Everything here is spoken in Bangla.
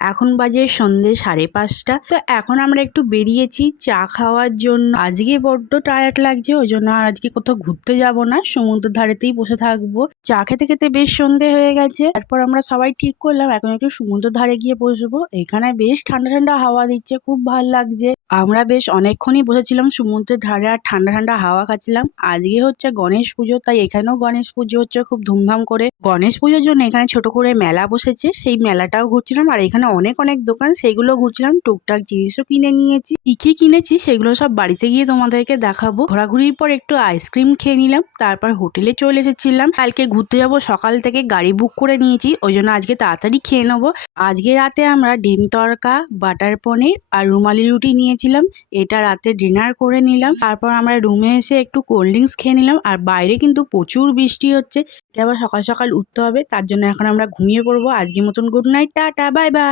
এখন বাজে সন্ধ্যে 5:30। তো এখন আমরা একটু বেরিয়েছি চা খাওয়ার জন্য। আজকে বড্ড টায়ার্ড লাগছে, ওই জন্য আর আজকে কোথাও ঘুরতে যাব না, সমুদ্রের ধারেতেই বসে থাকবো। চা খেতে খেতে বেশ সন্ধে হয়ে গেছে। তারপর আমরা সবাই ঠিক করলাম এখন একটু সমুদ্রের ধারে গিয়ে বসবো। এখানে বেশ ঠান্ডা ঠান্ডা হাওয়া দিচ্ছে, খুব ভাল লাগছে। আমরা বেশ অনেকক্ষণই বসেছিলাম সমুদ্রের ধারে আর ঠান্ডা ঠান্ডা হাওয়া খাচ্ছিলাম। আজকে হচ্ছে গণেশ পুজো, তাই এখানেও গণেশ পুজো হচ্ছে খুব ধুমধাম করে। গণেশ পুজোর জন্য এখানে ছোট করে মেলা বসেছে, সেই মেলাটাও ঘুরছিলাম। আর এখানে অনেক অনেক দোকান, সেইগুলো ঘুরছিলাম। টুকটাক জিনিসও কিনে নিয়েছি। কি কি কিনেছি সেগুলো সব বাড়িতে গিয়ে তোমাদেরকে দেখাবো। ঘোরাঘুরির পর একটু আইসক্রিম খেয়ে নিলাম, তারপর হোটেলে চলে এসেছিলাম। কালকে ঘুরতে যাব, সকাল থেকে গাড়ি বুক করে নিয়েছি, ওই জন্য আজকে তাড়াতাড়ি খেয়ে নেবো। আজকে রাতে আমরা ডিম তড়কা, বাটার পনির আর রুমালি রুটি নিয়েছিলাম। এটা রাতে ডিনার করে নিলাম। তারপর আমরা রুমে এসে একটু কোল্ড ড্রিঙ্কস খেয়ে নিলাম। আর বাইরে কিন্তু প্রচুর বৃষ্টি হচ্ছে, আবার সকাল সকাল উঠতে হবে, তার জন্য এখন আমরা ঘুমিয়ে পড়বো। আজকের মতন good night, tata, bye bye.